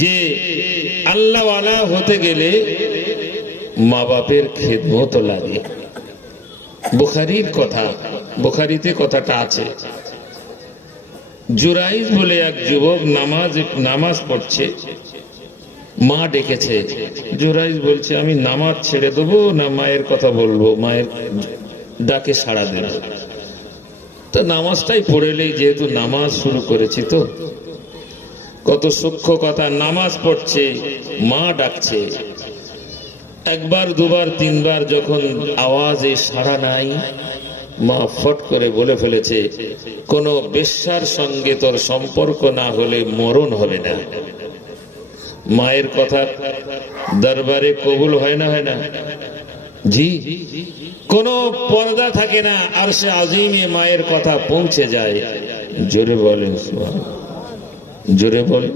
যে আল্লাহওয়ালা হতে গেলে মা বাপের খেদমত লাগে। বুখারীর কথা, বুখারীতে কথাটা আছে। জুরাইজ বলে এক যুবক নামাজ পড়ছে, মা ডেকেছে। জুরাইজ বলছে আমি নামাজ ছেড়ে দেবো না মায়ের কথা বলবো, মায়ের ডাকে সাড়া দেব। তো নামাজটাই পড়েলেই, যেহেতু নামাজ শুরু করেছি তো। কত সূক্ষ্ম কথা, নামাজ পড়ছে, মা ডাকছে। একবার দুবার তিনবার যখন আওয়াজে সাড়া নাই, মা ফট করে বলে ফেলেছে, কোন বেশ্যার সঙ্গে তোর সম্পর্ক না হলে মরণ হবে না। মায়ের কথা দরবারে কবুল হয় না, হয় না? জি, কোন পর্দা থাকে না, আরশে আজিমে মায়ের কথা পৌঁছে যায়। জোরে বলেন, জোরে বলেন।